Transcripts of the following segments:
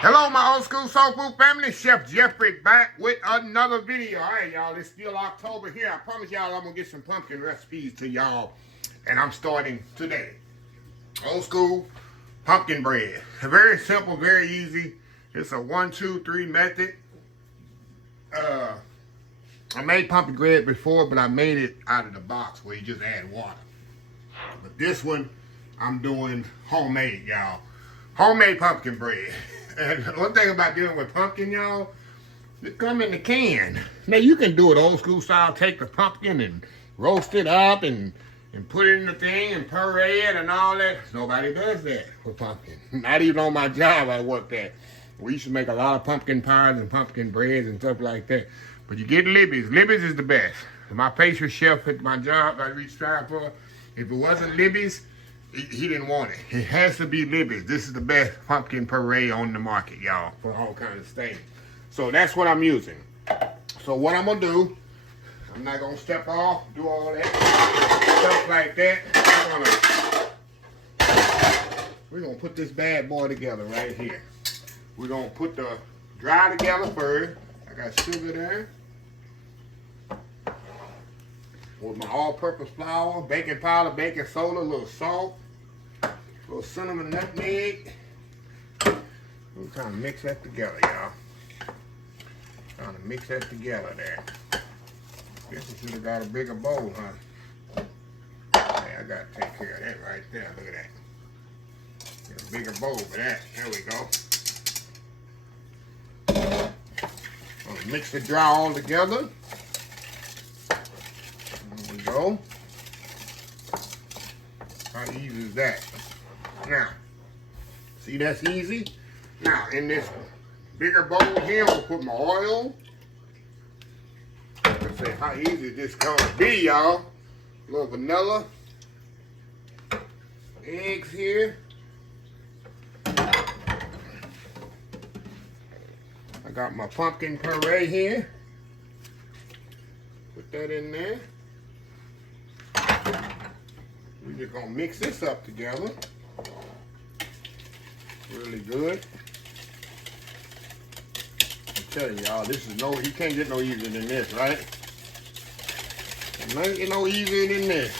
Hello, my old school soul food family. Chef Jeffrey back with another video. All right, y'all, it's still October here. I promise y'all I'm going to get some pumpkin recipes to y'all. And I'm starting today. Old school pumpkin bread. Very simple, very easy. It's a 1, 2, 3 method. I made pumpkin bread before, but I made it out of the box where you just add water. But this one, I'm doing homemade, y'all. Homemade pumpkin bread. And one thing about dealing with pumpkin, y'all, it come in the can. Now, you can do it old school style. Take the pumpkin and roast it up and put it in the thing and puree it and all that. Nobody does that for pumpkin. Not even on my job I worked at. We used to make a lot of pumpkin pies and pumpkin breads and stuff like that. But you get Libby's. Libby's is the best. My pastry chef at my job I reached out for, if it wasn't Libby's, he didn't want it. It has to be Libby's. This is the best pumpkin puree on the market, y'all, for all kinds of things. So that's what I'm using. So what I'm going to do, I'm not going to step off, do all that stuff like that. We're going to put this bad boy together right here. We're going to put the dry together first. I got sugar there. With my all-purpose flour, baking powder, baking soda, a little salt, a little cinnamon, nutmeg. We're trying to mix that together, y'all. Trying to mix that together there. Guess we should have got a bigger bowl, huh? Hey, I got to take care of that right there. Look at that. Get a bigger bowl for that. There we go. Gonna mix the dry all together. There we go. How easy is that? Now, see that's easy? Now, in this bigger bowl here, I'm gonna put my oil. Let's say how easy this gonna be, y'all. A little vanilla. Eggs here. I got my pumpkin puree here. Put that in there. We're just gonna mix this up together. Really good. I'm telling y'all, this is you can't get no easier than this, right? You can't get no easier than this.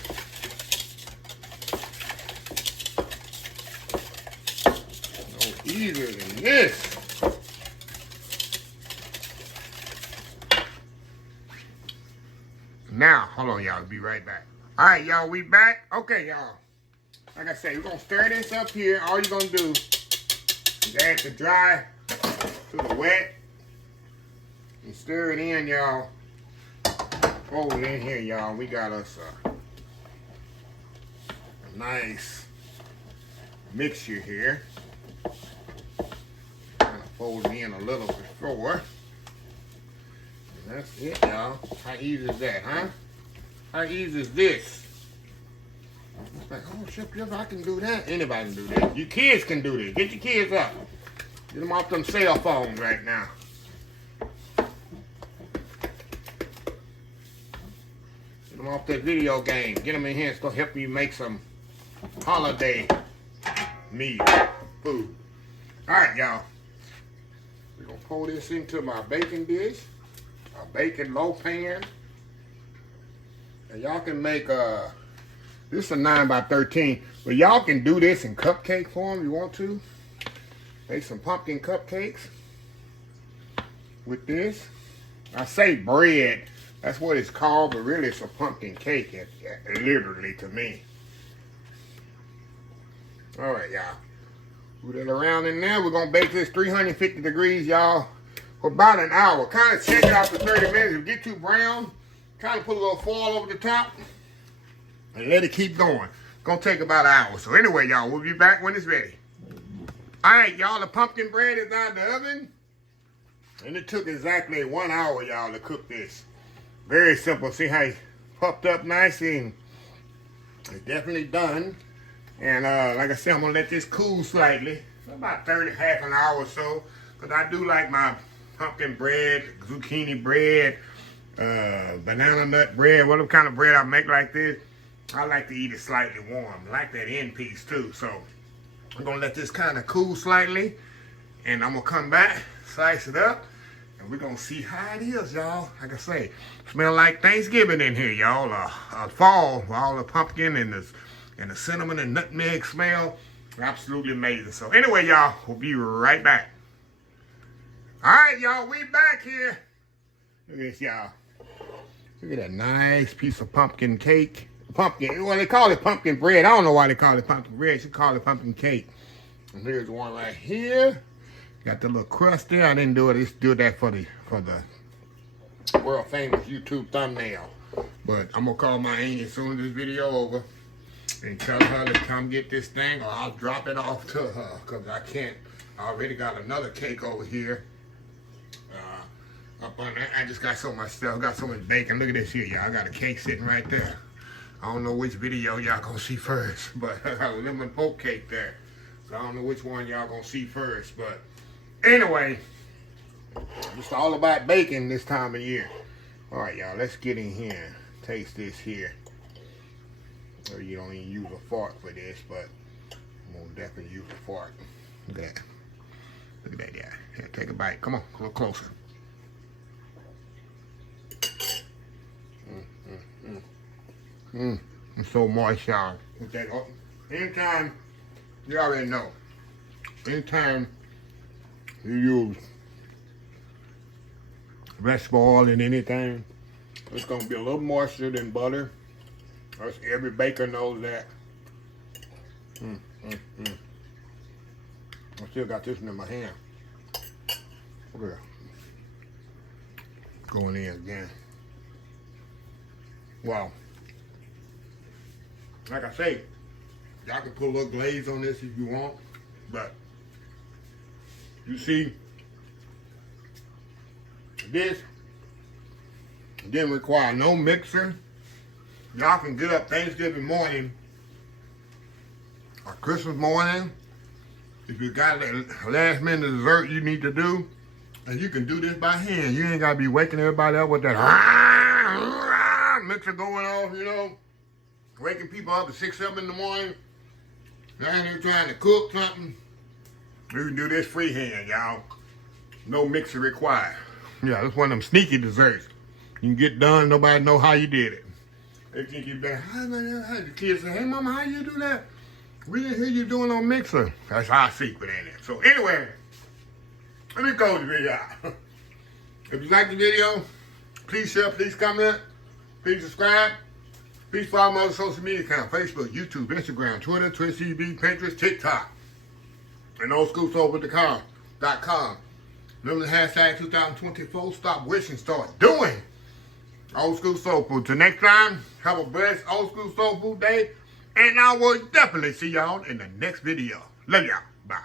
No easier than this. Now, hold on, y'all. I'll be right back. All right, y'all, we back. Okay, y'all. Like I said, we're going to stir this up here. All you're going to do is add the dry to the wet and stir it in, y'all. Fold it in here, y'all. We got us a nice mixture here. Kind of fold it in a little before. That's it, y'all. How easy is that, huh? How easy is this? It's like, oh, Chef Jeff, I can do that. Anybody can do that. You kids can do this. Get your kids up. Get them off them cell phones right now. Get them off that video game. Get them in here and start helping you make some holiday meal, food. All right, y'all. We're going to pour this into my baking dish. A baking loaf pan. And y'all can make this is a 9 by 13, but y'all can do this in cupcake form if you want to. Make some pumpkin cupcakes with this. I say bread, that's what it's called, but really it's a pumpkin cake, literally to me. All right, y'all. Put it around in there. We're gonna bake this 350 degrees, y'all, for about an hour. Kind of check it out for 30 minutes. If it get too brown, kind of put a little foil over the top and let it keep going. It's gonna take about an hour. So anyway, y'all, we'll be back when it's ready. All right, y'all, the pumpkin bread is out of the oven. And it took exactly 1 hour, y'all, to cook this. Very simple. See how it puffed up nicely, and it's definitely done. And like I said, I'm gonna let this cool slightly. About half an hour or so. Because I do like my pumpkin bread, zucchini bread, banana nut bread, whatever kind of bread I make like this. I like to eat it slightly warm. I like that end piece too. So I'm gonna let this kind of cool slightly. And I'm gonna come back, slice it up, and we're gonna see how it is, y'all. Like I say, smell like Thanksgiving in here, y'all. Fall, all the pumpkin and the cinnamon and nutmeg smell. Absolutely amazing. So anyway, y'all, we'll be right back. All right, y'all, we back here. Look at this, y'all. Look at that nice piece of pumpkin cake. Pumpkin, well, they call it pumpkin bread. I don't know why they call it pumpkin bread. They should call it pumpkin cake. And here's one right here. Got the little crust there. I didn't do it. I just do that for the world famous YouTube thumbnail. But I'm gonna call my aunt as soon as this video over and tell her to come get this thing, or I'll drop it off to her, because I can't. I already got another cake over here. Up on that. I just got so much stuff. Got so much bacon. Look at this here, y'all. I got a cake sitting right there. I don't know which video y'all gonna see first, but I got a lemon poke cake there. So I don't know which one y'all gonna see first, but anyway, it's all about bacon this time of year. All right, y'all, let's get in here and taste this here. Or you don't even use a fork for this, but I'm gonna definitely use a fork. Look at that. Look at that, yeah. Here, take a bite. Come on, a little closer. It's so moist, y'all. With that, anytime, you already know. Anytime you use vegetable oil in anything, it's gonna be a little moister than butter. Every baker knows that. I still got this one in my hand. Look at that. Going in again. Wow. Like I say, y'all can put a little glaze on this if you want, but you see, this didn't require no mixer. Y'all can get up Thanksgiving morning or Christmas morning if you got a last minute dessert you need to do, and you can do this by hand. You ain't gotta be waking everybody up with that mixer going off, you know. Waking people up at 6, 7 in the morning. Down here trying to cook something. You can do this freehand, y'all. No mixer required. Yeah, this one of them sneaky desserts. You can get done, nobody know how you did it. They think you've been, the kids say, hey mama, how you do that? We didn't hear you doing no mixer. That's our secret, ain't it? So anyway, let me close the video out. If you like the video, please share, please comment, please subscribe. Please follow my other social media accounts: Facebook, YouTube, Instagram, Twitter, Twitch TV, Pinterest, TikTok, and oldschoolsoulfoodcom.com. Remember the hashtag 2024, stop wishing, start doing. Old School Soul Food. Till next time, have a blessed Old School Soul Food day, and I will definitely see y'all in the next video. Love y'all. Bye.